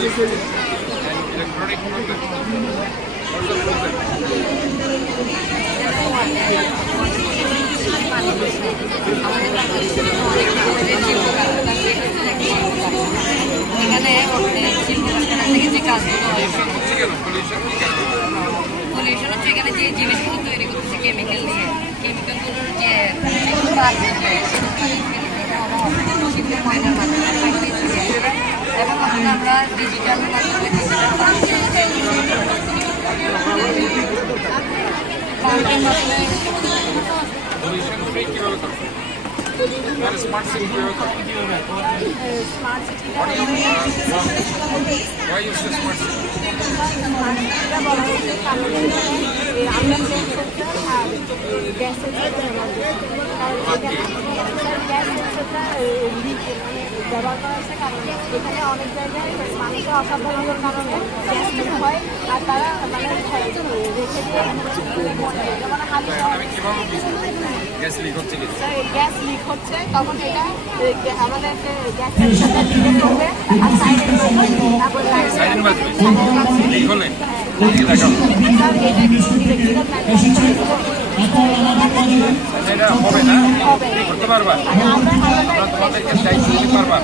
electronic problem. What's the problem? এখানে শিল্প কারখানা থেকে যে কাজগুলো হয় পলিউশন হচ্ছে এখানে যে জিনিসগুলো তৈরি করতেছে কেমিক্যাল দিয়ে কেমিক্যালগুলোর যে শীতের ময়নার মাধ্যমে এবং আমরা ডিজিটাল মাধ্যমে Smart city. Smart city. Why you say smart city? ব্যবহার করা হচ্ছে কারণ এখানে অনেক জায়গায় মানুষের অসাবধানতার কারণে গ্যাস লিক হয় আর তারা মানে রেখে দিয়ে যেমন গ্যাস লিক হচ্ছে গ্যাস লিক হচ্ছে তখন এটা আমাদের গ্যাসের সাথে লিক করবে আর সাইডের তারপর লিক হলে এটা হবে না করতে পারবা তোমাদেরকে দায়িত্ব দিতে পারবা